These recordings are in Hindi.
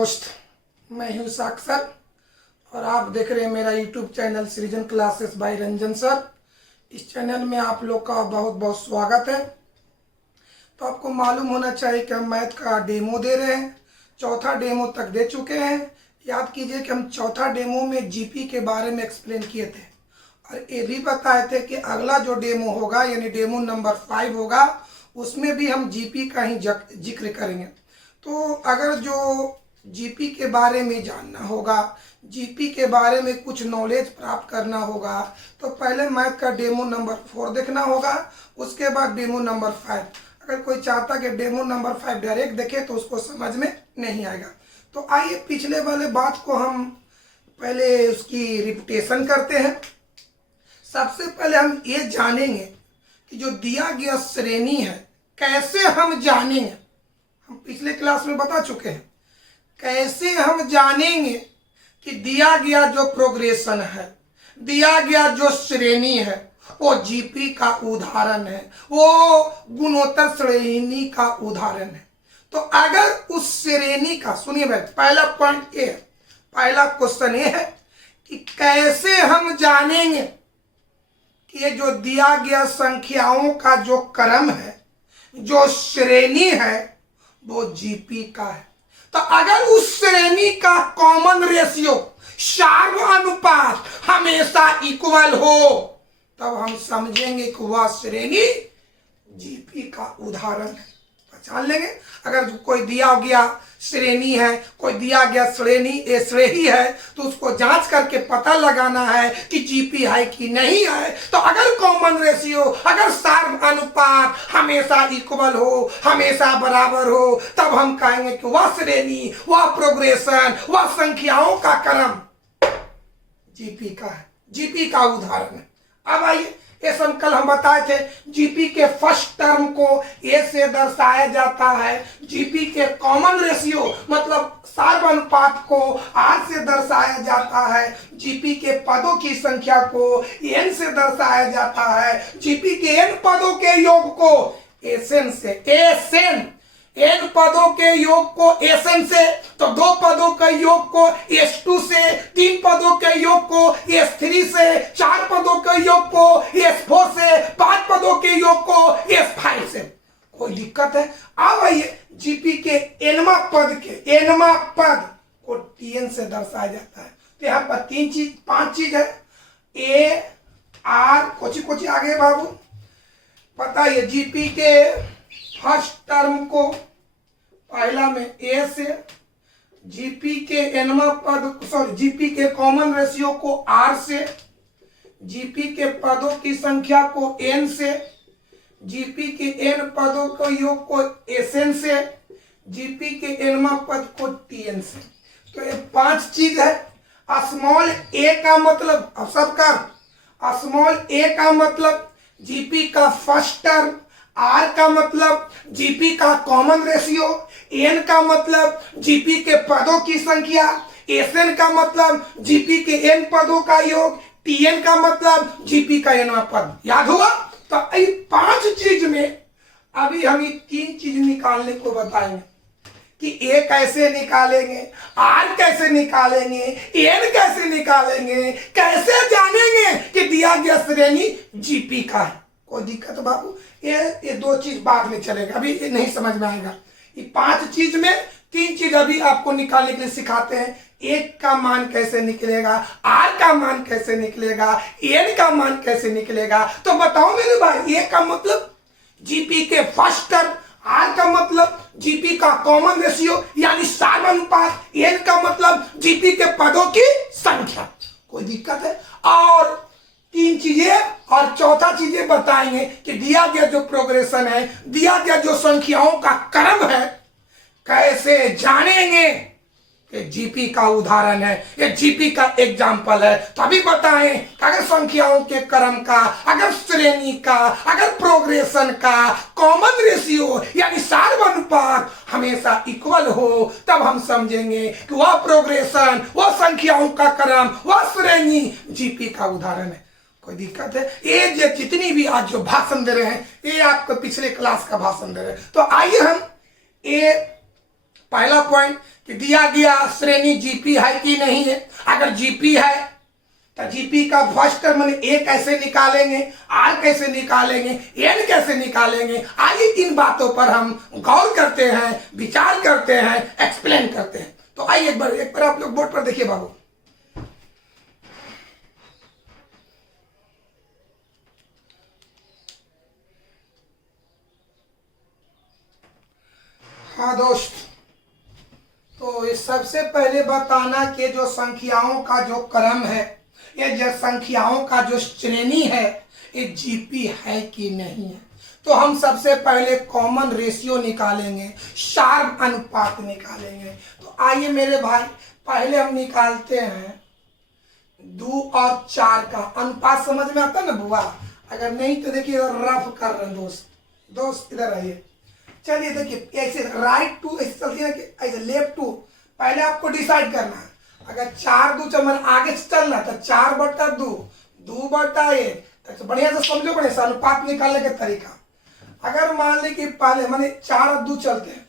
दोस्त, मैं हूँ साक्षर और आप देख रहे हैं मेरा यूट्यूब चैनल सृजन क्लासेस बाय रंजन सर। इस चैनल में आप लोग का बहुत बहुत स्वागत है। तो आपको मालूम होना चाहिए कि हम मैथ का डेमो दे रहे हैं। चौथा डेमो तक दे चुके हैं। याद कीजिए कि हम चौथा डेमो में जीपी के बारे में एक्सप्लेन किए थे और ये भी बताए थे कि अगला जो डेमो होगा यानी डेमो नंबर 5 होगा, उसमें भी हम जीपी का ही जिक्र करेंगे। तो अगर जो जीपी के बारे में जानना होगा, जीपी के बारे में कुछ नॉलेज प्राप्त करना होगा, तो पहले मैथ का डेमो नंबर 4 देखना होगा, उसके बाद डेमो नंबर 5। अगर कोई चाहता कि डेमो नंबर 5 डायरेक्ट देखे तो उसको समझ में नहीं आएगा। तो आइए पिछले वाले बात को हम पहले उसकी रिपीटेशन करते हैं। सबसे पहले हम ये जानेंगे कि जो दिया गया श्रेणी है कैसे हम जानेंगे। हम पिछले क्लास में बता चुके हैं कैसे हम जानेंगे कि दिया गया जो प्रोग्रेशन है, दिया गया जो श्रेणी है वो जीपी का उदाहरण है, वो गुणोत्तर श्रेणी का उदाहरण है। तो अगर उस श्रेणी का, सुनिए भाई, पहला पॉइंट ये है, पहला क्वेश्चन ये है कि कैसे हम जानेंगे कि ये जो दिया गया संख्याओं का जो क्रम है, जो श्रेणी है, वो जीपी का है। तो अगर उस श्रेणी का कॉमन रेशियो, सार्वनुपात हमेशा इक्वल हो, तब हम समझेंगे कि वह श्रेणी जीपी का उदाहरण है। पहचान लेंगे। अगर कोई दिया गया श्रेणी है, कोई दिया गया श्रेणी है, तो उसको जांच करके पता लगाना है कि जीपी है कि नहीं है। तो अगर कॉमन रेशियो, अगर सार्वनुपात हमेशा इक्वल हो, हमेशा बराबर हो, तब हम कहेंगे कि वह श्रेणी, वह प्रोग्रेशन, वह संख्याओं का क्रम जीपी का है, जीपी का उदाहरण है। अब आइए, ये कल हम बताए थे जीपी के फर्स्ट टर्म को ए से दर्शाया जाता है, जीपी के कॉमन रेशियो मतलब सार्वनुपात को आर से दर्शाया जाता है, जीपी के पदों की संख्या को एन से दर्शाया जाता है, जीपी के एन पदों के योग को एसएन से, एन पदों के योग को एसएन से, तो 2 पदों के योग को S2 से, 3 पदों के योग को S3 से, 4 पदों के योग को S4 से, 5 पदों के योग को S5 से। कोई दिक्कत है? अब आइए, जीपी के एनवा पद को टीएन से दर्शाया जाता है। तो यहाँ पर 5 चीज है। ए आर कोची आगे बाबू पता है। जीपी के फर्स्ट टर्म को पहला में ए से, जीपी के एनवा पद, जीपी के कॉमन रेशियो को आर से, जीपी के पदों की संख्या को एन से, जीपी के एन पदों को योग को एसएन से, जीपी के एनवा पद को टीएन से। तो ये 5 चीज है। स्मॉल ए का मतलब, अब सबका स्मॉल ए का मतलब जीपी का फर्स्ट टर्म, आर का मतलब जीपी का कॉमन रेशियो, एन का मतलब जीपी के पदों की संख्या, एसएन का मतलब जीपी के एन पदों का योग, टीएन का मतलब जीपी का एनवा पद। याद हुआ? तो इन 5 चीज में अभी हम 3 चीज निकालने को बताएंगे कि ए कैसे निकालेंगे, आर कैसे निकालेंगे, एन कैसे निकालेंगे, कैसे जानेंगे कि दिया गया श्रेणी जीपी का है। कोई दिक्कत बाबू? ये 2 चीज बाद में चलेगा, अभी ये नहीं समझ में आएगा। ये 5 चीज में 3 चीज अभी आपको निकालने के लिए सिखाते हैं। एक का मान कैसे निकलेगा, आर का मान कैसे निकलेगा, एन का मान कैसे निकलेगा। तो बताओ मेरे भाई, ए का मतलब जीपी के फर्स्ट टर्म, आर का मतलब जीपी का कॉमन रेशियो यानी सार्वनुपात, एन का मतलब जीपी के पदों की संख्या। कोई दिक्कत है? और 3 चीजें और चौथा चीजें बताएंगे कि दिया गया जो प्रोग्रेशन है, दिया गया जो संख्याओं का क्रम है, कैसे जानेंगे कि जीपी का उदाहरण है, ये जीपी का एग्जाम्पल है। तो अभी बताएं कि अगर संख्याओं के क्रम का, अगर श्रेणी का, अगर प्रोग्रेशन का कॉमन रेशियो यानी सार्वनुपात हमेशा इक्वल हो, तब हम समझेंगे कि वह प्रोग्रेशन, वह संख्याओं का क्रम, वह श्रेणी जीपी का उदाहरण है। कोई दिक्कत है? ये जितनी भी आज जो भाषण दे रहे हैं, ये आपको पिछले क्लास का भाषण दे रहे हैं। तो आइए हम ये पहला पॉइंट कि दिया गया श्रेणी जीपी है कि नहीं है। अगर जीपी है तो जीपी का फर्स्ट टर्म ए कैसे निकालेंगे, आर कैसे निकालेंगे, एन कैसे निकालेंगे। आइए इन बातों पर हम गौर करते हैं, विचार करते हैं, एक्सप्लेन करते हैं। तो आइए एक बार आप लोग बोर्ड पर देखिए बाबू। हाँ दोस्त, तो ये सबसे पहले बताना कि जो संख्याओं का जो क्रम है, ये जो संख्याओं का जो श्रेणी है, ये जीपी है कि नहीं है। तो हम सबसे पहले कॉमन रेशियो निकालेंगे, शार्प अनुपात निकालेंगे। तो आइए मेरे भाई, पहले हम निकालते हैं 2 और 4 का अनुपात। समझ में आता ना बुआ? अगर नहीं तो देखिए रफ कर रहे हैं दोस्त इधर आइए। चलिए देखिए, ऐसे राइट टू ऐसे चलती है ना, कि ऐसे लेफ्ट टू। पहले आपको डिसाइड करना है, अगर 4 2 चल मैंने आगे से चलना तो 4/2 2/1। तो बढ़िया से समझो, बढ़िया से अनुपात निकालने का तरीका। अगर मान ली कि पहले मैंने 4 और 2 चलते हैं,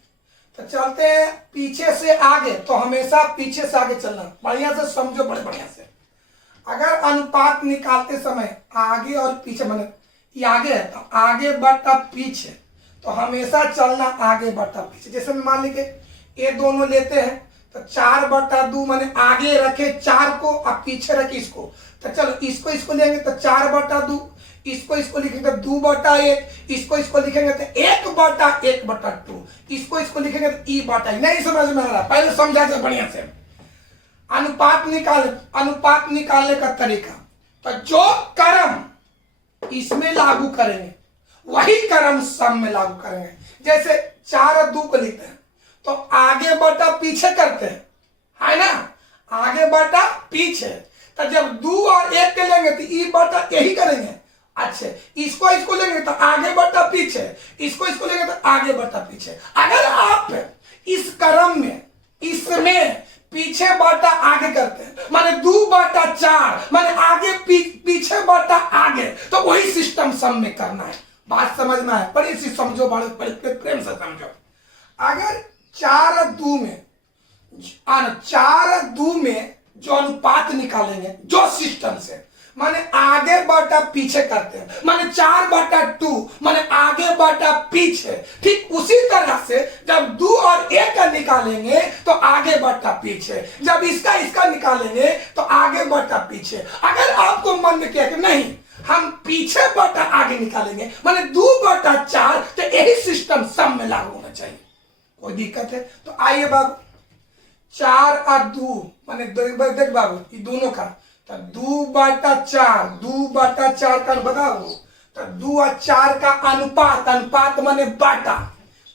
तो चलते हैं पीछे से आगे, तो हमेशा पीछे से आगे चलना। बढ़िया से समझो, बड़े बढ़िया से। अगर अनुपात निकालते समय आगे और पीछे, मैंने ये आगे है तो आगे बटा पीछे, तो हमेशा चलना आगे बटा पीछे। जैसे मान लीजिए ये दोनों लेते हैं, तो 4/2 मैंने आगे रखे 4 को और पीछे रखे इसको। तो चलो इसको लेंगे तो 4/2, इसको लिखेंगे 2/1, इसको लिखेंगे तो 1/1/2, इसको लिखेंगे तो e/। नहीं समझ में आ रहा? पहले समझा जाए बढ़िया से। अनुपात निकालने का तरीका, तो जो क्रम इसमें लागू करेंगे वही क्रम सम में लागू करेंगे। जैसे 4 और 2 को लिखते हैं तो आगे बटा पीछे करते हैं, है ना? आगे बटा पीछे। तो जब 2 और 1 के लेंगे तो e/, यही करेंगे। अच्छा, इसको लेंगे तो आगे बटा पीछे, इसको लेंगे तो आगे बटा पीछे। अगर आप इस क्रम में इसमें पीछे बटा आगे करते हैं, माने 2/4, माने आगे पीछे बटा आगे, तो वही सिस्टम सम में करना है। बात समझ में आए? बड़ी सी समझो, बड़े प्रेम से समझो। अगर 4 और 2 में जो अनुपात निकालेंगे जो सिस्टम से, माने आगे बटा पीछे करते हैं, माने 4/2, माने आगे बटा पीछे। ठीक उसी तरह से जब 2 और 1 का निकालेंगे तो आगे बटा पीछे, जब इसका निकालेंगे तो आगे बटा पीछे। अगर आपको मन में किया कि नहीं हम पीछे बटा आगे निकालेंगे, माने 2/4, तो यही सिस्टम सम में लागू होना चाहिए। कोई दिक्कत है? तो आइए बाबू, 4 और 2 माने देख बाबू ये दोनों का, तो 2/4 का बताओ। तो 2 और 4 का अनुपात माने बाटा,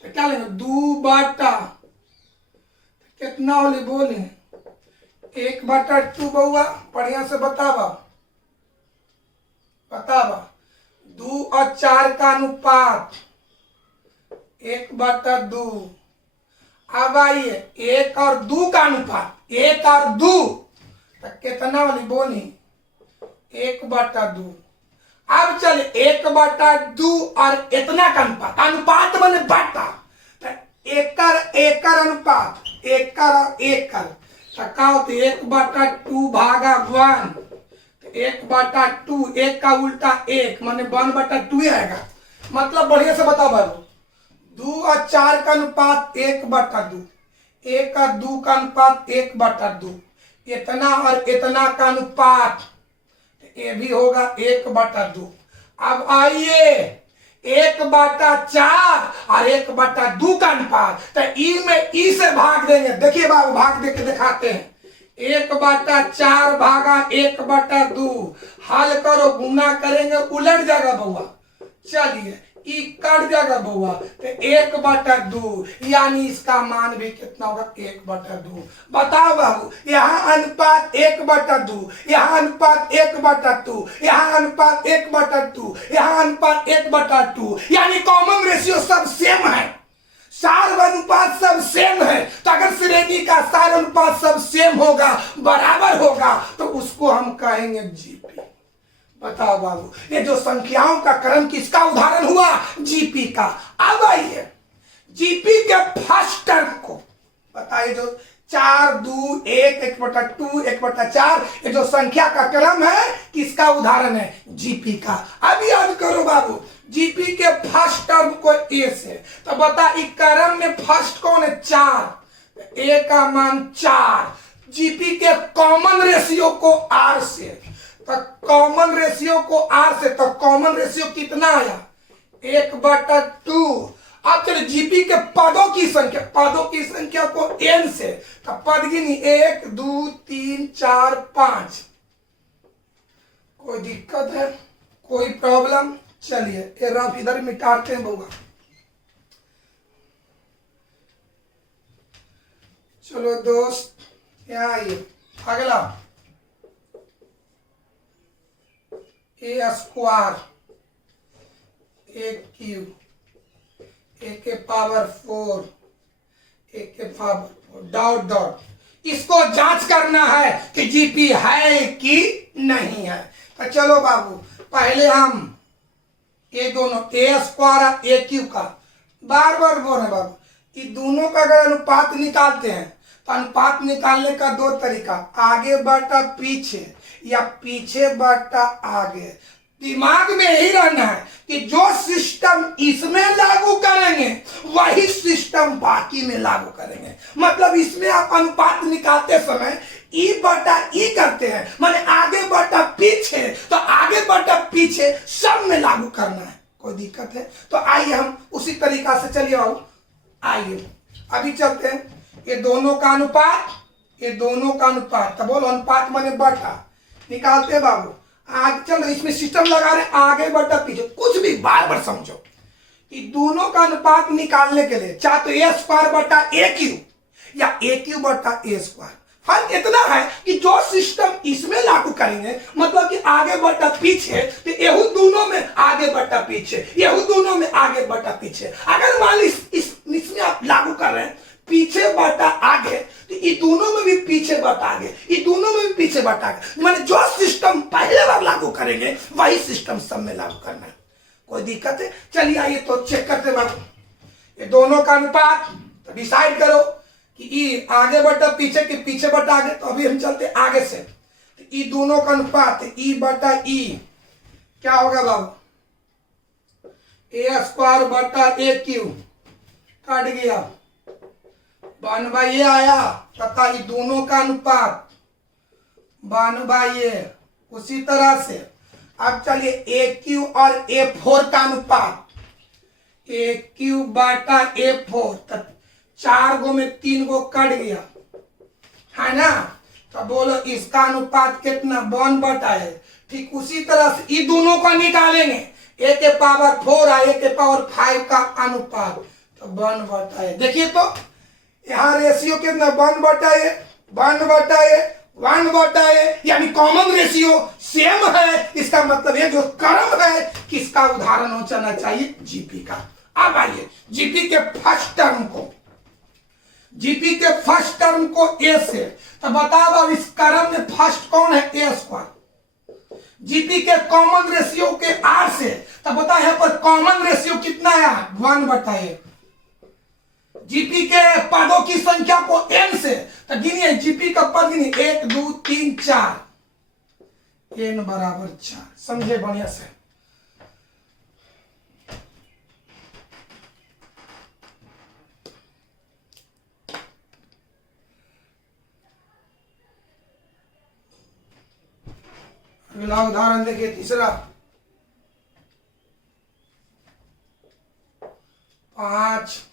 तो क्या लेंगे 2/, कितना होली बोले 1/2 बउआ। बढ़िया से बतावा 2 और 4 का अनुपात 1/2। अब आइए 1 और 2 का अनुपात, 1 और 2 तो कितना वाली बोली 1/2। अब चले 1/2 और इतना का अनुपात माने बाटा, तो एकड़ अनुपात, एकड़ तो क्या होते 1/2 भागा 1, 1/2, 1 का उल्टा 1 माने 1/2 ही आएगा। मतलब बढ़िया से बताओ बाबू, 2 और 4 का अनुपात 1/2, 1 और 2 का अनुपात 1/2, इतना और इतना का अनुपात ये भी होगा 1/2। अब आइए 1/4 और 1/2 का अनुपात, तो ई में ई से भाग देंगे। देखिए बाबू भाग दे के दिखाते हैं। 1/4 भागा 1/2, हल करो, गुना करेंगे उलट जाएगा बउआ। चलिए ई कट जाएगा बउआ, तो 1/2, यानी इसका मान भी कितना होगा 1/2। बताओ बाबू, यहाँ अनुपात 1/2, यहाँ अनुपात 1/2, यहाँ अनुपात 1/2, यहाँ अनुपात 1/2, यानी कॉमन रेशियो सब सेम है, सार अनुपात सब सेम है। तो अगर श्रेणी का सार अनुपात सब सेम होगा, बराबर होगा, तो उसको हम कहेंगे जीपी। बताओ बाबू, ये जो संख्याओं का क्रम किसका उदाहरण हुआ? जीपी का। अब आइए जीपी के फर्स्ट टर्म को बताइए जो 4 2 1 1/2 1/4 ये जो संख्या का क्रम है किसका उदाहरण है? जीपी का। अब याद करो बाबू, जीपी के फर्स्ट टर्म को ए से, तो बता इस क्रम में फर्स्ट कौन है? 4, ए का मान 4। जीपी के कॉमन रेशियो को आर से, तो कॉमन रेशियो को आर से, तो कॉमन रेशियो कितना आया? 1/2। अब चलो जीपी के पदों की संख्या को एन से, तो पद गिनी 1 2 3 4 5। कोई दिक्कत है? कोई प्रॉब्लम? चलिए ये रफ इधर मिटाते हैं बउआ। चलो दोस्त यहाँ आइए। अगला ए स्क्वायर ए क्यूब ए के पावर 4 ए के पावर 4 डॉट डॉट। इसको जांच करना है कि जीपी है कि नहीं है। तो चलो बाबू पहले हम ये दोनों ए स्क्वायर ए क्यूब का बार बार बोल रहे बाबू, ये दोनों का अगर अनुपात निकालते हैं तो अनुपात निकालने का दो तरीका, आगे बटा पीछे या पीछे बटा आगे। दिमाग में यही रहना है कि जो सिस्टम इसमें लागू करेंगे वही सिस्टम बाकी में लागू करेंगे। मतलब इसमें आप अनुपात निकालते समय ई बटा ई करते हैं, माने आगे बटा पीछे, तो आगे बटा पीछे सब में लागू करना है। कोई दिक्कत है? तो आइए हम उसी तरीका से चलिए आओ, आइए अभी चलते हैं। ये दोनों का अनुपात, ये दोनों का अनुपात, तो बोलो अनुपात माने बटा निकालते हैं बाबू। आगे चलो इसमें सिस्टम लगा रहे आगे बटा पीछे, कुछ भी बार बार समझो। ये दोनों का अनुपात निकालने के लिए चाहे तो ए स्क्वायर बटा ए क्यूब या ए क्यूब बटा ए स्क्वायर, फर्क इतना है कि जो सिस्टम इसमें लागू करेंगे मतलब कि आगे बटा पीछे, तो यहू दोनों में आगे बटा पीछे, यहू दोनों में आगे बटा पीछे। अगर मान ली इसमें आप लागू कर रहे हैं पीछे बटा आगे, तो ये दोनों में भी पीछे बटा आगे, ये दोनों में भी पीछे बटा आगे। माने जो सिस्टम पहले बार लागू करेंगे वही सिस्टम सब में लागू करना है। कोई दिक्कत है? चलिए आइए तो चेक करते बाबू। ये दोनों का अनुपात तो डिसाइड करो कि ई आगे बटा पीछे कि पीछे बटा आगे। तो अभी हम चलते आगे से, तो ई दोनों का अनुपात ई बटा ई क्या होगा बाबू? ए स्क्वायर बटा ए क्यूब कट गया, 1/a आया तथा ये दोनों का अनुपात 1/a। उसी तरह से अब चलिए ए क्यूब और ए 4 का अनुपात, ए क्यूब बटा ए 4, तब 4 गो में 3 गो कट गया है ना। तो बोलो इसका अनुपात कितना? 1/a है। ठीक उसी तरह से ये दोनों को निकालेंगे, ए के पावर 4 और ए के पावर 5 का अनुपात, तो 1/a। देखिए तो यहाँ रेशियो कितना? 1/a 1/a 1/a, यानी कॉमन रेशियो सेम है। इसका मतलब ये जो क्रम है किसका उदाहरण हो जाना चाहिए? जीपी का। अब आइए जीपी के फर्स्ट टर्म को, जीपी के फर्स्ट टर्म को ए से, तो बताओ अब इस क्रम में फर्स्ट कौन है? ए स्क्वायर। जीपी के कॉमन रेशियो के आर से, तो बताओ यहाँ पर कॉमन रेशियो कितना है? 1/a। जीपी के पदों की संख्या को एन से, तो गिनिए जीपी का पद गिनिए 1 2 3 4, एन बराबर 4। समझे बढ़िया से? अगला उदाहरण देखिए तीसरा, 5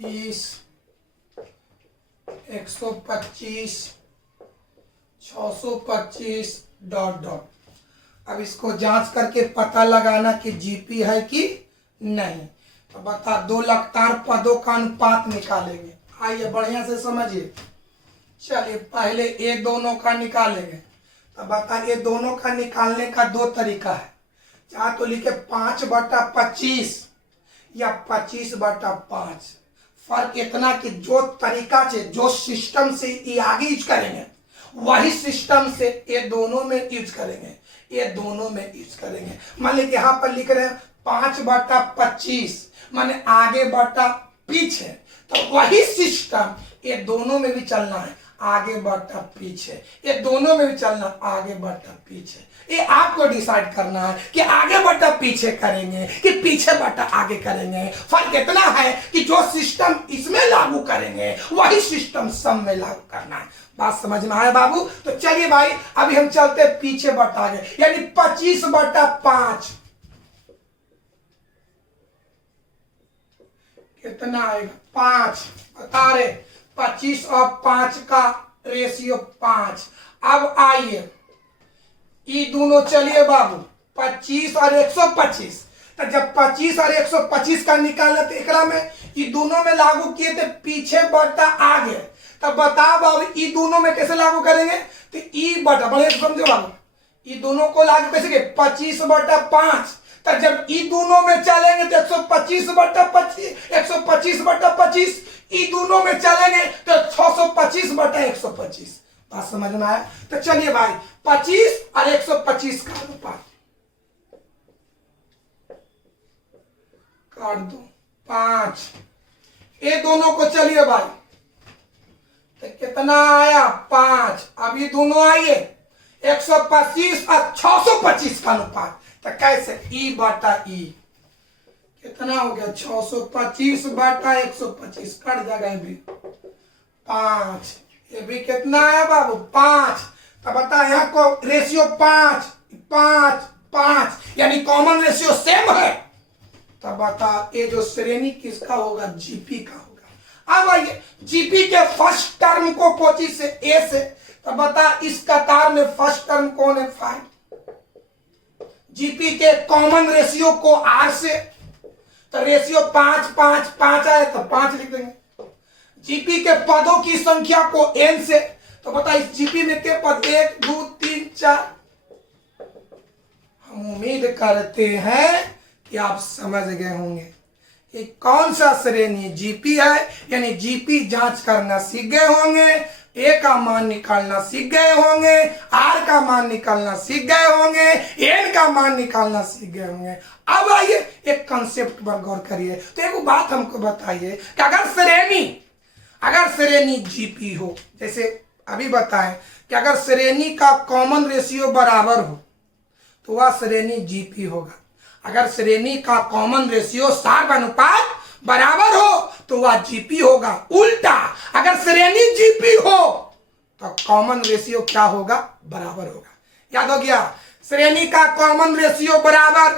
25 125 625 डॉट डॉट। अब इसको जांच करके पता लगाना कि जीपी है कि नहीं। तो बता दो लगातार पदों का अनुपात निकालेंगे। आइए बढ़िया से समझिए। चलिए पहले ये दोनों का निकालेंगे। तो बता ये दोनों का निकालने का दो तरीका है, चाहे तो लिखे 5/25 या 25/5। फर्क इतना कि जो तरीका से, जो सिस्टम से ये आगे यूज करेंगे वही सिस्टम से ये दोनों में यूज करेंगे, ये दोनों में यूज करेंगे। मान लीजिए यहाँ पर लिख रहे हैं 5/25 माने आगे बटा पीछे, तो वही सिस्टम ये दोनों में भी चलना है, आगे बटा पीछे, ये दोनों में भी चलना आगे बटा पीछे। ये आपको डिसाइड करना है कि आगे बटा पीछे करेंगे कि पीछे बटा आगे करेंगे। फर्क इतना है कि जो सिस्टम इसमें लागू करेंगे वही सिस्टम सब में लागू करना है। बात समझ में आया बाबू? तो चलिए भाई अभी हम चलते पीछे बटा आगे, यानी 25/5 कितना आएगा? 5 बता रहे। 25 और 5 का रेशियो 5। अब आइए ये दोनों, चलिए बाबू 25 और 125, तो जब 25 और 125 का निकाला तो एकरा में ये दोनों में लागू किए थे पीछे बटा आगे। तब बताओ बाबू ये दोनों में कैसे लागू करेंगे? तो ई बटा, बड़े समझो बाबू, ये दोनों को लागू कैसे किए? 25/5। तो जब ई दोनों में चलेंगे तो 125/25, 125/25, ई दोनों में चलेंगे तो 625/125। बात समझ में आया? तो चलिए भाई 25 और 125 का अनुपात काट दो 5, ये दोनों को चलिए भाई तो कितना आया? 5। अब ये दोनों आइए 125 और 625 का अनुपात, तो कैसे? ई बटा ई कितना हो गया? 625/125 कट जाएगा भी 5। ये भी कितना है बाबू? 5। तो बता यहाँ को रेशियो 5 5 5, यानी कॉमन रेशियो सेम है। तब बता ये जो श्रेणी किसका होगा? जीपी का होगा। अब आइए जीपी के फर्स्ट टर्म को कोची से ए से, तो बता इस कतार में फर्स्ट टर्म कौन है? 5। जीपी के कॉमन रेशियो को आर से, तो रेशियो 5 5 5 आए तो 5 लिख देंगे। जीपी के पदों की संख्या को एन से, तो बता इस जीपी में के पद 1 2 3 4। हम उम्मीद करते हैं कि आप समझ गए होंगे ये कौन सा श्रेणी जीपी है, यानी जीपी जांच करना सीख गए होंगे, ए का मान निकालना सीख गए होंगे, आर का मान निकालना सीख गए होंगे, एन का मान निकालना सीख गए होंगे। अब आइए एक कंसेप्ट पर गौर करिए। तो एक बात हमको बताइए कि अगर श्रेणी जीपी हो, जैसे अभी बताएं कि अगर श्रेणी का कॉमन रेशियो बराबर हो तो वह श्रेणी जीपी होगा। अगर श्रेणी का कॉमन रेशियो सार्वनुपात बराबर हो तो वह जीपी होगा। उल्टा अगर श्रेणी जीपी हो तो कॉमन रेशियो क्या होगा? बराबर होगा। याद हो गया? श्रेणी का कॉमन रेशियो बराबर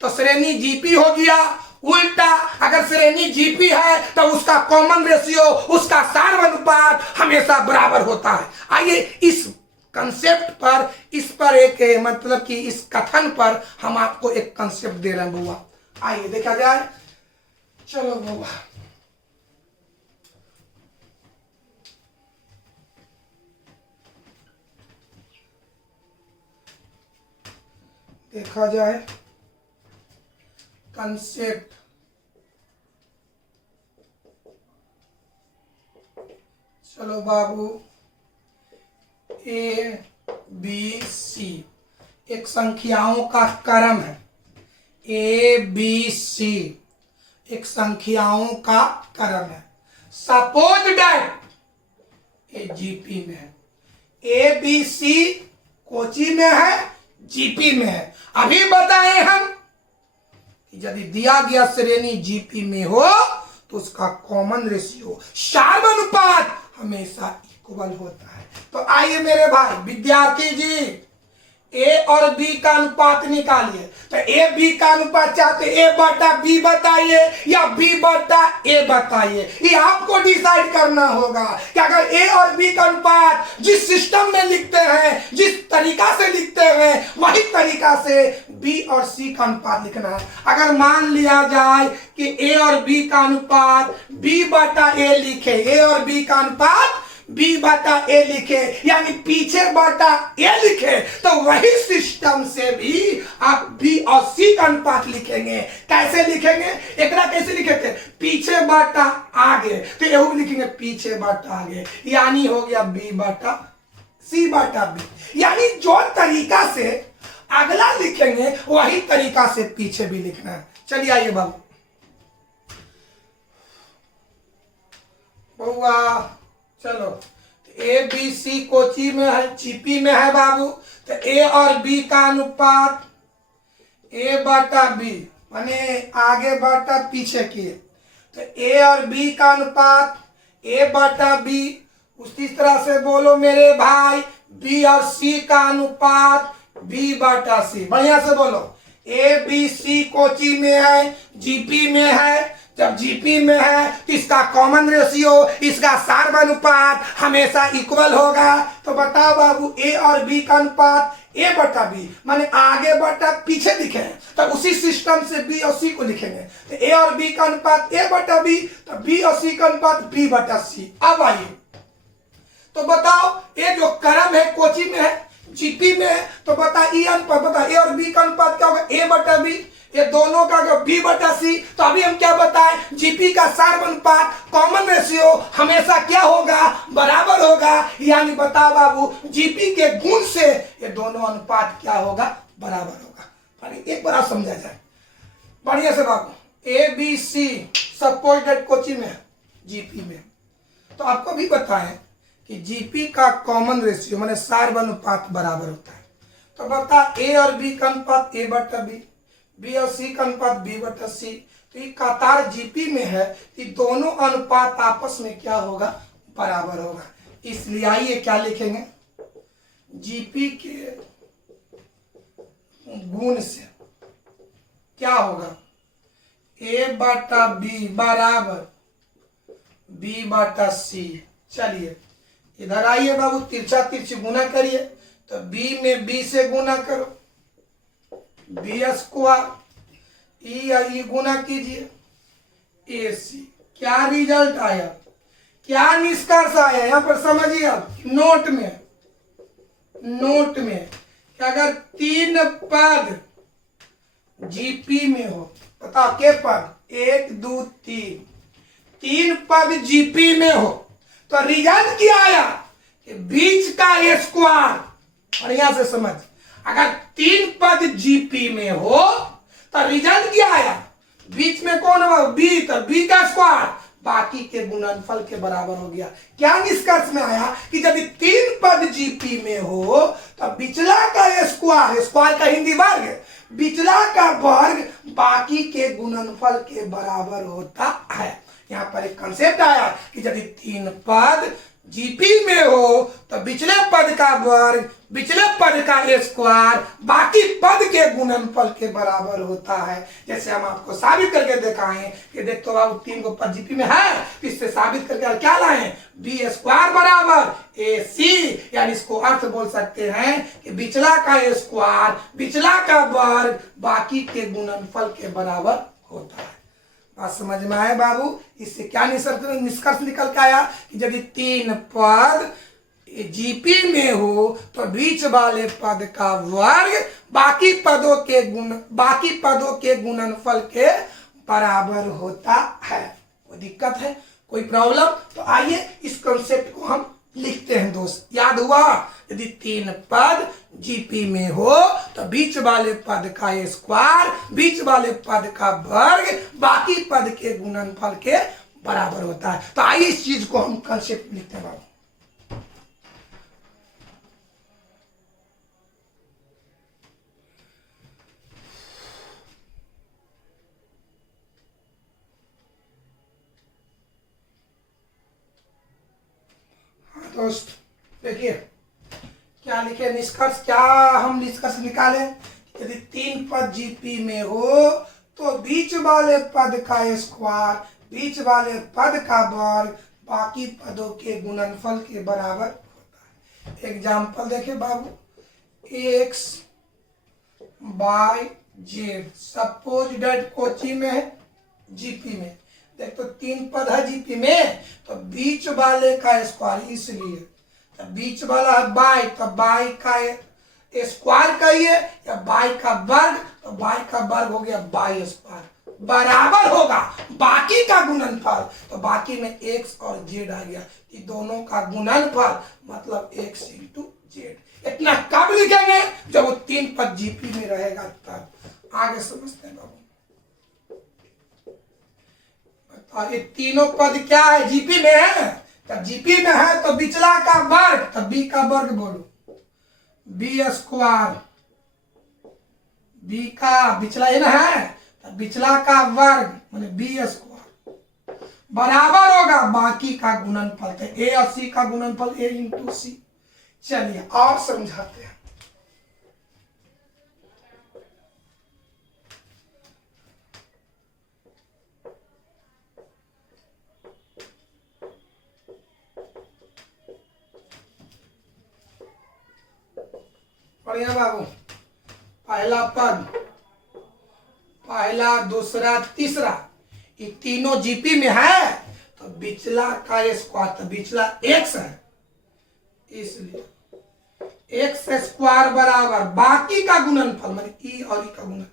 तो श्रेणी जीपी हो गया। उल्टा अगर श्रेणी जीपी है तो उसका कॉमन रेशियो, उसका सार्वनुपात हमेशा बराबर होता है। आइए इस कंसेप्ट पर, इस पर एक मतलब कि इस कथन पर हम आपको एक कंसेप्ट दे रहे हैं बुआ। आइए देखा जाए। चलो बुआ देखा जाए कंसेप्ट। चलो बाबू ए बी सी एक संख्याओं का क्रम है। ए बी सी एक संख्याओं का क्रम है। सपोज दैट ए जीपी में है, ए बी सी कोची में है? जीपी में है। अभी बताएं हम कि यदि दिया गया श्रेणी जीपी में हो तो उसका कॉमन रेशियो, सार्वनुपात हमेशा इक्वल होता है। तो आइए मेरे भाई विद्यार्थी जी, ए और बी का अनुपात निकालिए। तो ए बी का अनुपात चाहते ए बटा बी बताइए या बी बटा ए बताइए। ये आपको डिसाइड करना होगा कि अगर ए और बी का अनुपात जिस सिस्टम में लिखते हैं, जिस तरीका से लिखते हैं, वही तरीका से बी और सी का अनुपात लिखना है। अगर मान लिया जाए कि ए और बी का अनुपात बी बटा ए लिखे, ए और बी का अनुपात बी बटा ए लिखे, यानी पीछे बटा ए लिखे, तो वही सिस्टम से भी आप बी और सी का अनुपात लिखेंगे। कैसे लिखेंगे? एकरा कैसे लिखे थे? पीछे बटा आगे, तो यही लिखेंगे पीछे बटा आगे, यानी हो गया बी बटा सी बटा बी। यानी जो तरीका से अगला लिखेंगे वही तरीका से पीछे भी लिखना है। चलिए आइए बाबू, बउआ चलो, ए बी सी कोची में है, जीपी में है बाबू। तो ए और बी का अनुपात ए बटा बी, माने आगे बटा पीछे किए, तो ए और बी का अनुपात ए बटा बी। उसी तरह से बोलो मेरे भाई, बी और सी का अनुपात बी बटा सी। बढ़िया से बोलो, ए बी सी कोची में है, जीपी में है। जब जीपी में है तो इसका कॉमन रेशियो, इसका सार्वनुपात हमेशा इक्वल होगा। तो बताओ बाबू, ए और बी का अनुपात ए बटा बी, माने आगे बटा पीछे लिखे हैं, तो उसी सिस्टम से बी और सी को लिखेंगे। तो ए और बी का अनुपात ए बटा बी, तो बी और सी का अनुपात बी बटा सी। अब आइए तो बताओ, ये जो क्रम है कोची में है, जीपी में है, तो बता ई अनुपात, बता ए और बी का अनुपात क्या होगा, ए बटा बी। ये दोनों का बी बटा सी। तो अभी हम क्या बताएं, जीपी का सार्वनुपात कॉमन रेशियो हमेशा क्या होगा, बराबर होगा। यानी बताओ बाबू, जीपी के गुण से ये दोनों अनुपात क्या होगा, बराबर होगा। एक बार आप समझा जाए बढ़िया से बाबू, A B C suppose that Kochi में है, जीपी में, तो आपको भी बताएं कि जीपी का कॉमन रेशियो माने सार्वनुपात बराबर होता है। तो बता, ए और बी का अनुपात ए बटा बी, बी और सी का अनुपात बी बटा सी। तो ये कतार जीपी में है, ये दोनों अनुपात आपस में क्या होगा, बराबर होगा। इसलिए आइए क्या लिखेंगे, जीपी के गुण से क्या होगा, ए बटा बी बराबर बी बटा सी। चलिए इधर आइए बाबू, तिरछा तिरछी गुना करिए। तो बी में बी से गुना करो, बी स्क्वायर, ई गुना कीजिए ए सी। क्या रिजल्ट आया, क्या निष्कर्ष आया, यहां पर समझिए आप नोट में कि अगर तीन पद जीपी में हो, बताओ के पद, 1 2 3, तीन पद जीपी में हो, तो रिजल्ट क्या आया कि बीच का स्क्वायर। बढ़िया से समझ, अगर तीन पद जीपी में हो तो रिजल्ट क्या आया, बीच में कौन हुआ, बी, तो बी का स्क्वायर बाकी के गुणनफल के बराबर हो गया। क्या निष्कर्ष में आया कि यदि तीन पद जीपी में हो तो बिचला का स्क्वायर, स्क्वायर का हिंदी वर्ग, बिचला का वर्ग बाकी के गुणनफल के बराबर होता है। यहाँ पर एक कंसेप्ट आया कि यदि तीन पद जीपी में हो तो बिचले पद का वर्ग, बिचले पद का स्क्वायर बाकी पद के गुणनफल के बराबर होता है। जैसे हम आपको साबित करके दिखाएं कि देख तो बाबू, तीन को पद जीपी में है, तो इससे साबित करके क्या लाएं, बी स्क्वायर बराबर ए सी। यानी इसको अर्थ बोल सकते हैं कि बिचला का स्क्वायर, बिचला का वर्ग बाकी के गुणनफल के बराबर होता है। बात समझ में आए बाबू, इससे क्या निष्कर्ष निकल के आया कि यदि तीन पद जीपी में हो तो बीच वाले पद का वर्ग बाकी पदों के गुणनफल के बराबर होता है। कोई दिक्कत है, कोई प्रॉब्लम? तो आइए इस कॉन्सेप्ट को हम लिखते हैं दोस्त। याद हुआ, यदि तीन पद जीपी में हो तो बीच वाले पद का स्क्वायर, बीच वाले पद का वर्ग बाकी पद के गुणनफल के बराबर होता है। तो आइए इस चीज को हम कॉन्सेप्ट लिखते हैं बाबू। दोस्त देखिए क्या लिखे निष्कर्ष, क्या हम निष्कर्ष निकाले, यदि तीन पद जीपी में हो तो बीच वाले पद का स्क्वायर, बीच वाले पद का वर्ग बाकी पदों के गुणनफल के बराबर होता है। एग्जाम्पल देखे बाबू, X by Z, suppose that Kochi में है, जीपी में। देख तो तीन पद है जीपी में, तो बीच वाले का स्क्वायर, इसलिए तो बीच वाला है बाई, तो बाई का स्क्वायर कहिए या बाई का वर्ग, तो बाई का वर्ग हो गया बाई स्क्वायर, बराबर होगा बाकी का गुणनफल। तो बाकी में एक्स और जेड आ गया, कि दोनों का गुणनफल मतलब एक्स इंटू जेड। इतना कब लिखेंगे, जब वो तीन पद जीपी में रहेगा तब। आगे समझते हैं बाबू। और ये तीनों पद क्या है, जीपी में है। तब जीपी में है तो बिचला का वर्ग, तब बी का वर्ग बोलो, बी स्क्वायर, बी का बिचला ये ना है, तब बिचला का वर्ग माने बी स्क्वायर बराबर होगा बाकी का गुणनफल। तो ए और सी का गुणनफल ए इंटू सी। चलिए और समझाते हैं। बढ़िया बाबू, पहला पद, पहला दूसरा तीसरा, ये तीनों जीपी में है तो बिचला का स्क्वायर, तो बिचला एक्स है, इसलिए एक्स स्क्वायर बराबर बाकी का गुणनफल माने ई और ई का गुणन।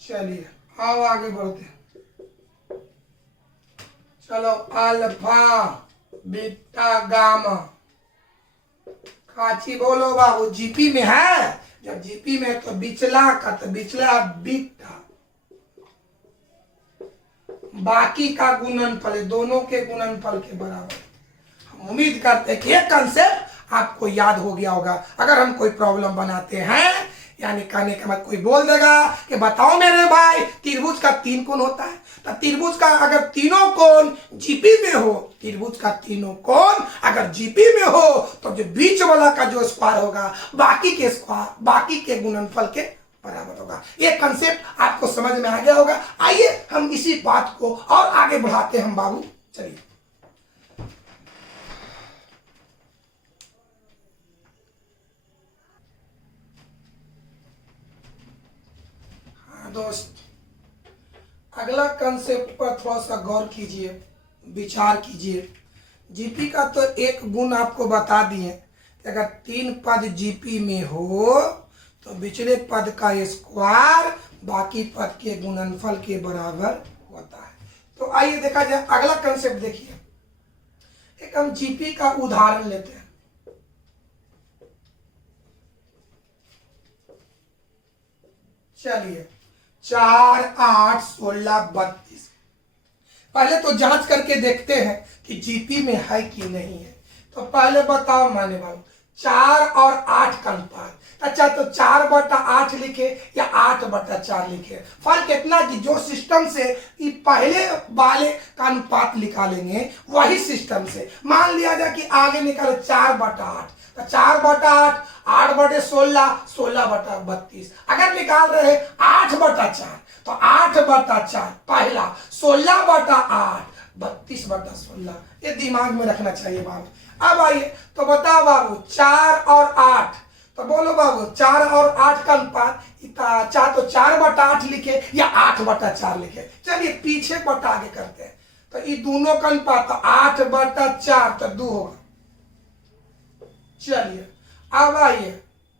चलिए आओ आगे बढ़ते हैं। चलो अल्फा बीटा गामा, काची बोलो बाबू, जीपी में है, जब जीपी में है तो बिचला का, तो बिचला बीटा बाकी का गुणनफल, दोनों के गुणनफल के बराबर। हम उम्मीद करते हैं कि ये कंसेप्ट आपको याद हो गया होगा। अगर हम कोई प्रॉब्लम बनाते हैं, यानी कहने के बाद कोई बोल देगा कि बताओ मेरे भाई त्रिभुज का 3 कोण होता है, तो त्रिभुज का अगर तीनों कोण जीपी में हो, त्रिभुज का तीनों कोण अगर जीपी में हो तो जो बीच वाला का जो स्क्वायर होगा बाकी के स्क्वायर, बाकी के गुणनफल के बराबर होगा। ये कंसेप्ट आपको समझ में आ गया होगा। आइए हम इसी बात को और आगे बढ़ाते हैं हम बाबू। चलिए हाँ दोस्त, अगला कंसेप्ट पर थोड़ा सा गौर कीजिए, विचार कीजिए। जीपी का तो एक गुण आपको बता दिए कि अगर 3 पद जीपी में हो तो पिछले पद का स्क्वायर बाकी पद के गुणनफल के बराबर होता है। तो आइए देखा जाए अगला कंसेप्ट। देखिए एक हम जीपी का उदाहरण लेते हैं। चलिए 4, 8, 16, 32। पहले तो जांच करके देखते हैं कि जीपी में है कि नहीं है। तो पहले बताओ माने बाबू, 4 और 8 का अनुपात। अच्छा तो 4/8 लिखे या 8/4 लिखे, फर्क इतना कि जो सिस्टम से ये पहले वाले का अनुपात निकालेंगे वही सिस्टम से मान लिया जाए कि आगे निकालो 4/8, तो 4/8, 8/16, 16/32। अगर निकाल रहे 8/4 तो 8/4 पहला, 16/8, 32/16। ये दिमाग में रखना चाहिए बाबू। अब आइए तो बताओ बाबू 4 और 8, तो बोलो बाबू 4 और 8 का अनुपात, चाहे तो 4/8 लिखे या 8/4 लिखे। चलिए पीछे बटा आगे करते हैं। तो ये दोनों का अनुपात तो 8/4 तो 2 होगा। चलिए अब आइए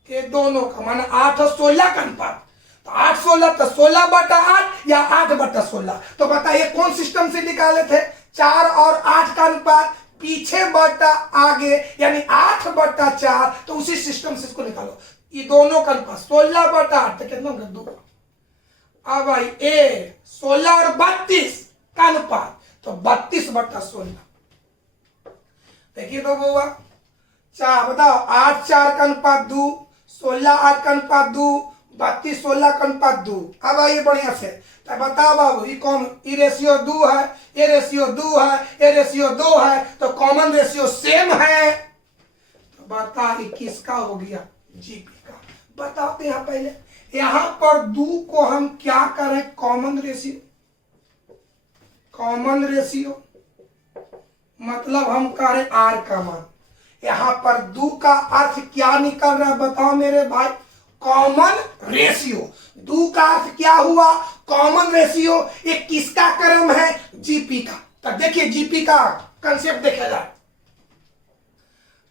कि दोनों का माना 8 और 16 का अनुपात, तो 8 16 तो 16/8 या 8/16। तो बताइए कौन सिस्टम से निकाले थे? 4 और 8 का अनुपात पीछे बटा आगे यानी 8/4, तो उसी सिस्टम से इसको निकालो। ये दोनों का अनुपात 16/8 तो कितना होगा? 2। अब भाई ए 16 और 32 का अनुपात तो 32/16। देखिए तो हुआ चार, बताओ 8 4 का अनुपात 2, 16 8 का अनुपात 2, 32 16 का अनुपात 2। अब आइए बढ़िया से तो बताओ बाबू ये कौन, ये रेशियो 2 है, ये रेशियो 2 है, ये रेशियो 2 है, तो कॉमन रेशियो सेम है। तो बता ये किसका हो गया? जीपी का। बताते हैं पहले यहां पर 2 को हम क्या करें? Common ratio. कॉमन रेशियो मतलब हम करें आर का मान। यहां पर 2 का अर्थ क्या निकल रहा है बताओ मेरे भाई? Common ratio. 2 का अर्थ क्या हुआ? Common ratio. ये किसका क्रम है? जीपी का। तो देखिए जीपी का कंसेप्ट देखा जाए,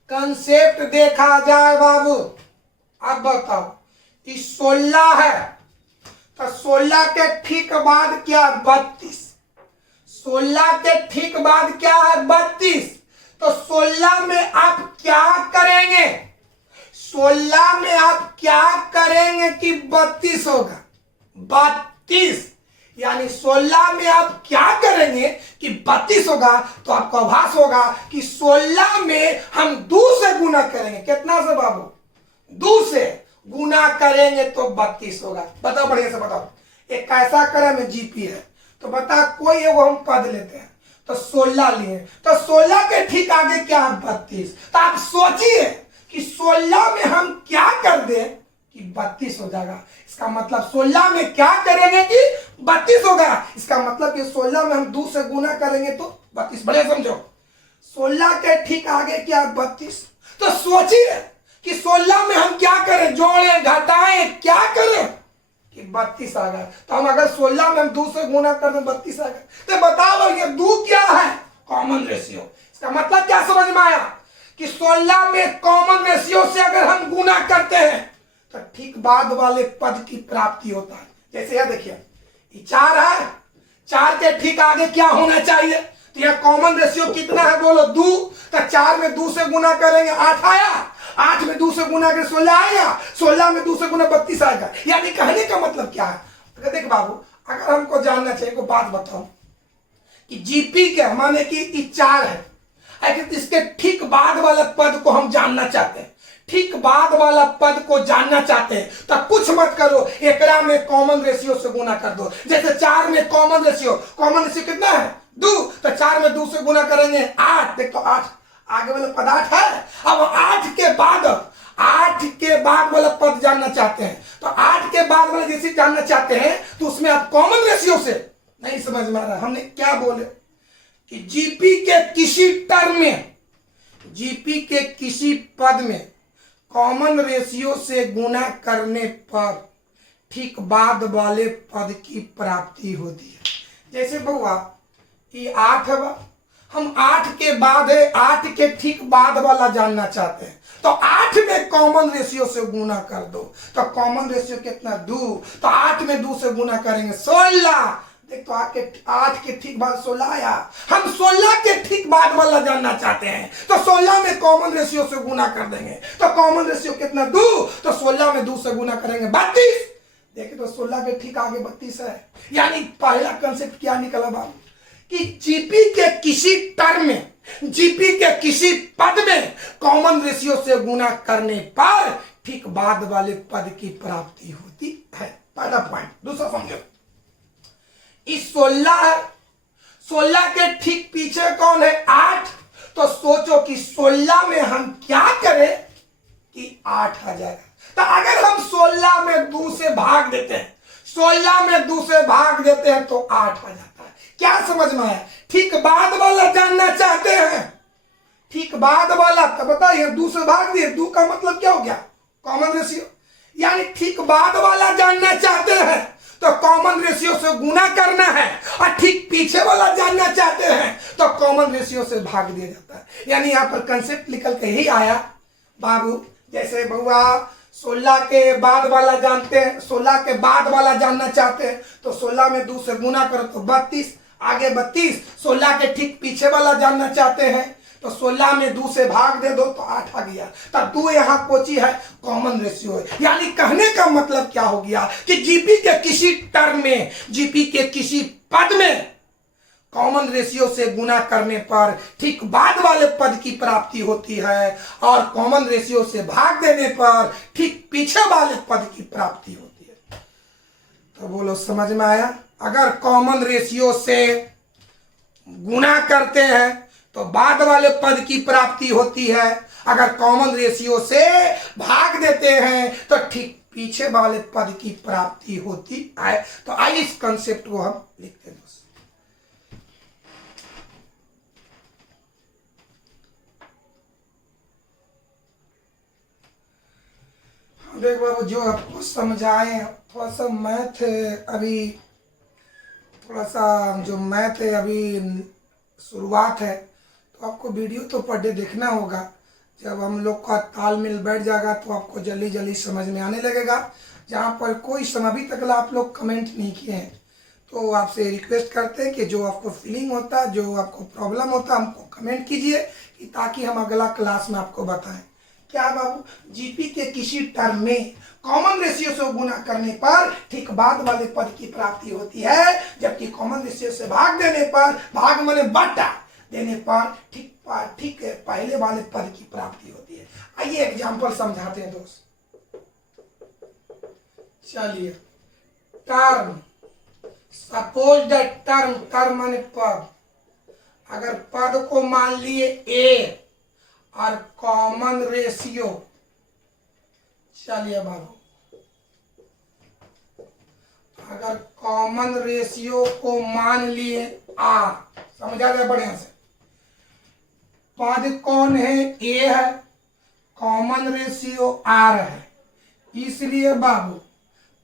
कंसेप्ट देखा जाए बाबू। अब बताओ ये 16 है तो 16 के ठीक बाद क्या? 32। 16 के ठीक बाद क्या है? 32। तो 16 में आप क्या करेंगे? 16 में आप क्या करेंगे कि 32 होगा? 32। यानी 16 में आप क्या करेंगे कि 32 होगा, तो आपको आभास होगा कि 16 में हम 2 से गुना करेंगे। कितना से बाबू? 2 से गुना करेंगे तो 32 होगा। बताओ बढ़िया से बताओ, एक कैसा क्रम है जीपी है, तो बता कोई एगो हम पद लेते हैं, तो 16 लिए, तो 16 के ठीक आगे क्या है? 32। तो आप सोचिए कि 16 में हम क्या कर दें कि 32 हो जाएगा। इसका मतलब 16 में क्या करेंगे कि 32 होगा। इसका मतलब कि 16 में हम 2 से गुना करेंगे तो 32। बढ़िया समझो, 16 के ठीक आगे क्या? 32। तो सोचिए कि 16 में हम क्या करें? जोड़ें, घटाएं, क्या करें कि 32 आ गया। तो हम अगर 16 में हम 2 से गुना कर दें 32 आ गया। तो बताओ ये 2 क्या है? Common ratio. इसका मतलब क्या समझ में आया कि 16 में कॉमन रेशियो से अगर हम गुना करते हैं तो ठीक बाद वाले पद की प्राप्ति होता है। जैसे यह देखिए, ये 4 है, 4 के ठीक आगे क्या होना चाहिए? तो यह कॉमन रेशियो कितना है? बोलो 2। तो 4 में 2 से गुना करेंगे 8 आया, 8 में 2 से गुना करें 16 आएगा, 16 में 2 से गुना 32 आएगा। यानी कहने का मतलब क्या है? अगर देख बाबू, अगर हमको जानना चाहिए, को बात बताओ कि जीपी के माने कि 4 है, अगर इसके ठीक बाद वाला पद को हम जानना चाहते हैं, ठीक बाद वाला पद को जानना चाहते हैं, तो कुछ मत करो, एकरा में कॉमन रेशियो से गुना कर दो। जैसे 4 में कॉमन रेशियो कितना है? 2। तो 4 में 2 से गुना करेंगे 8। देख तो 8 आगे वाला पद 8 है। अब 8 के बाद वाला पद जानना चाहते हैं, तो 8 के बाद वाला जैसे जानना चाहते हैं तो उसमें आप कॉमन रेशियो से नहीं समझ में आ रहा। हमने क्या बोले कि जीपी के किसी टर्म में, जीपी के किसी पद में कॉमन रेशियो से गुना करने पर ठीक बाद वाले पद की प्राप्ति होती है। जैसे बउआ ये 8 है, हम 8 के बाद है, 8 के ठीक बाद वाला जानना चाहते हैं, तो 8 में कॉमन रेशियो से गुना कर दो। तो कॉमन रेशियो कितना? 2। तो 8 में 2 से गुना करेंगे 16। देख तो 8 के ठीक बाद 16 आया। हम 16 के ठीक बाद वाला जानना चाहते हैं, तो 16 में कॉमन रेशियो से गुना कर देंगे। तो कॉमन रेशियो कितना? 2। तो 16 में 2 से गुना करेंगे 32। देखिए तो 16 के ठीक आगे 32 है। यानी पहला कंसेप्ट क्या निकला बाबू कि जीपी के किसी टर्म में, जीपी के किसी पद में कॉमन रेशियो से गुना करने पर ठीक बाद वाले पद की प्राप्ति होती है। पहला पॉइंट। दूसरा समझो, इस 16 के ठीक पीछे कौन है? 8। तो सोचो कि 16 में हम क्या करें कि 8 आ जाएगा। तो अगर हम 16 में 2 से भाग देते हैं, 16 में 2 से भाग देते हैं तो 8 आ जाता है। क्या समझ में आया? ठीक बाद वाला जानना चाहते हैं, ठीक बाद वाला, तो बताइए 2 से भाग दिए, 2 का मतलब क्या हो गया? Common ratio. यानी ठीक बाद वाला जानना चाहते हैं तो कॉमन रेशियो से गुना करना है, और ठीक पीछे वाला जानना चाहते हैं तो कॉमन रेशियो से भाग दिया जाता है। यानी यहां पर कंसेप्ट निकल के ही आया बाबू। जैसे बउआ 16 के बाद वाला जानते हैं, 16 के बाद वाला जानना चाहते हैं, तो 16 में 2 से गुना करो तो 32 आगे 32। 16 के ठीक पीछे वाला जानना चाहते हैं तो 16 में 2 से भाग दे दो तो 8 आ गया। तब 2 यहाँ कोची है? कॉमन रेशियो है। यानी कहने का मतलब क्या हो गया कि जीपी के किसी टर्म में, जीपी के किसी पद में कॉमन रेशियो से गुना करने पर ठीक बाद वाले पद की प्राप्ति होती है, और कॉमन रेशियो से भाग देने पर ठीक पीछे वाले पद की प्राप्ति होती है। तो बोलो समझ में आया? अगर कॉमन रेशियो से गुना करते हैं तो बाद वाले पद की प्राप्ति होती है, अगर कॉमन रेशियो से भाग देते हैं तो ठीक पीछे वाले पद की प्राप्ति होती है। तो आइए इस कंसेप्ट को हम लिखते हैं। देख बाबू, जो आपको समझाए थोड़ा सा मैथ अभी, थोड़ा सा जो मैथ है अभी शुरुआत है, तो आपको वीडियो तो पर डे देखना होगा। जब हम लोग का तालमेल बैठ जाएगा तो आपको जल्दी जल्दी समझ में आने लगेगा। जहाँ पर कोई समय अभी तक आप लोग कमेंट नहीं किए हैं, तो आपसे रिक्वेस्ट करते हैं कि जो आपको फीलिंग होता है, जो आपको प्रॉब्लम होता है, हमको कमेंट कीजिए कि ताकि हम अगला क्लास में आपको बताएं। क्या बाबू, जीपी के किसी टर्म में कॉमन रेशियो से गुना करने पर ठीक बाद वाले पद की प्राप्ति होती है, जबकि कॉमन रेशियो से भाग देने पर, भाग माने बटा देने पर ठीक पहले वाले पद की प्राप्ति होती है। आइए एग्जांपल समझाते हैं दोस्त। चलिए, टर्म, सपोज दैट टर्म माने पद, अगर पद को मान लिए ए और कॉमन रेशियो, चलिए बाबू, अगर कॉमन रेशियो को मान लिए आर, समझा जाए बढ़िया से, पद कौन है, ए है, कॉमन रेशियो आर है, इसलिए बाबू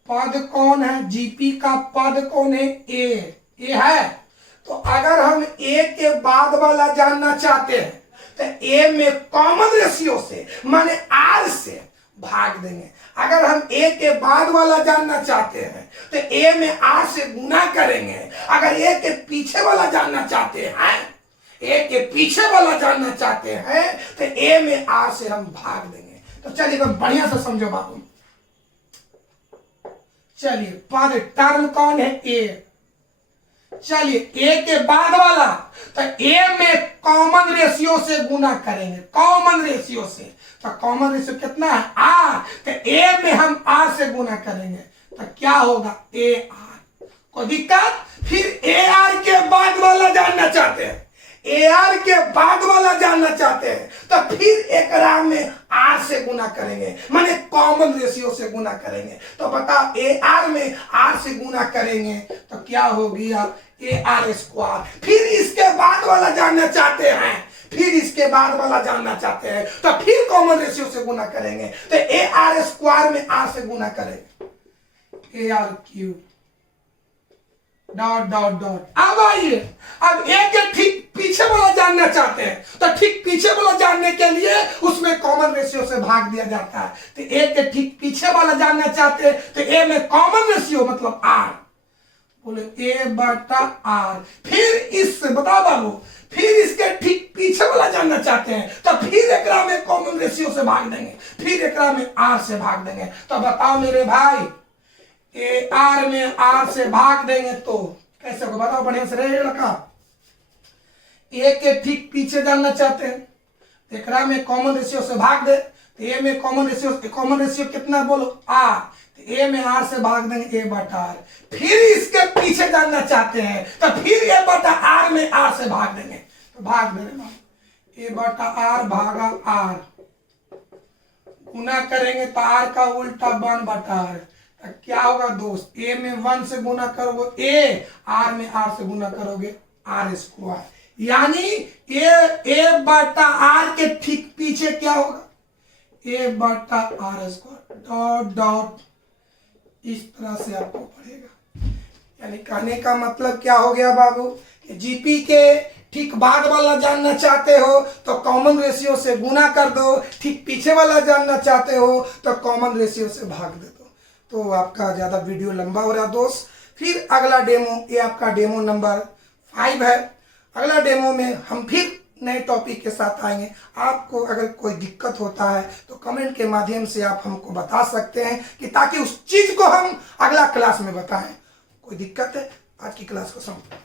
पद कौन है, जीपी का पद कौन है, ए है। तो अगर हम ए के बाद वाला जानना चाहते हैं तो ए में कॉमन रेशियो से माने आर से भाग देंगे। अगर हम ए के बाद वाला जानना चाहते हैं तो ए में आर से गुना करेंगे। अगर ए के पीछे वाला जानना चाहते हैं, ए के पीछे वाला जानना चाहते हैं तो ए में आर से हम भाग देंगे। तो चलिए बढ़िया से समझो बाबू। चलिए, पद टर्म कौन है, ए। चलिए, ए के बाद वाला तो ए में कॉमन रेशियो से गुना करेंगे, कॉमन रेशियो से। तो कॉमन रेशियो कितना है, आर, तो ए में हम आर से गुना करेंगे तो क्या होगा, ए आर। कोई दिक्कत? फिर ए आर के बाद वाला जानना चाहते हैं, ए आर के बाद वाला जानना चाहते हैं तो फिर एक में आर से गुना करेंगे, माने कॉमन रेशियो से गुना करेंगे। तो बताओ, ए आर में आर से गुना करेंगे तो क्या हो गया, ए आर स्क्वायर। फिर इसके बाद वाला जानना चाहते हैं, फिर इसके बाद वाला जानना चाहते हैं तो फिर कॉमन रेशियो से गुना करेंगे तो ए आर स्क्वायर में आर से गुना करेंगे, A R cube dot dot dot. अब आइए, अब ए के ठीक पीछे वाला जानना चाहते हैं तो ठीक पीछे वाला जानने के लिए उसमें कॉमन रेशियो से भाग दिया जाता है। तो ए के ठीक पीछे वाला जानना चाहते हैं तो ए में कॉमन रेशियो मतलब आर, बोले ए बटा आर। फिर इससे बताओ बाबू, फिर इसके ठीक पीछे वाला जानना चाहते हैं तो फिर एक में कॉमन रेशियो से भाग देंगे, फिर एक में आर से भाग देंगे। तो बताओ मेरे भाई, ए आर में आर से भाग देंगे तो कैसे को बताओ बढ़िया से रहे लड़का। ए के ठीक पीछे जानना चाहते हैं, एक में कॉमन रेशियो से भाग दे तो ए में कॉमन रेशियो कितना बोलो, आर, तो ए में आर से भाग देंगे, ए बटा आर। फिर इसके पीछे जानना चाहते हैं तो फिर ए बटा आर में आर से भाग देंगे, तो भाग देंगे, ए बटा आर भागा आर, गुना करेंगे तो आर का उल्टा 1 बटा आर। क्या होगा दोस्त, ए में 1 से गुना करोगे ए, आर में आर से गुना करोगे आर स्क्वायर। यानी ए बटा आर के ठीक पीछे क्या होगा, ए बटा आर स्क्वायर डॉट डॉट, इस तरह से आपको पड़ेगा। यानी कहने का मतलब क्या हो गया बाबू कि जीपी के ठीक बाद वाला जानना चाहते हो तो कॉमन रेशियो से गुना कर दो, ठीक पीछे वाला जानना चाहते हो तो कॉमन रेशियो से भाग दे दो। तो आपका ज़्यादा वीडियो लंबा हो रहा दोस्त। फिर अगला डेमो, ये आपका डेमो नंबर 5 है। अगला डेमो में हम फिर नए टॉपिक के साथ आएंगे। आपको अगर कोई दिक्कत होता है तो कमेंट के माध्यम से आप हमको बता सकते हैं कि ताकि उस चीज़ को हम अगला क्लास में बताएं। कोई दिक्कत है, आज की क्लास को समाप्त।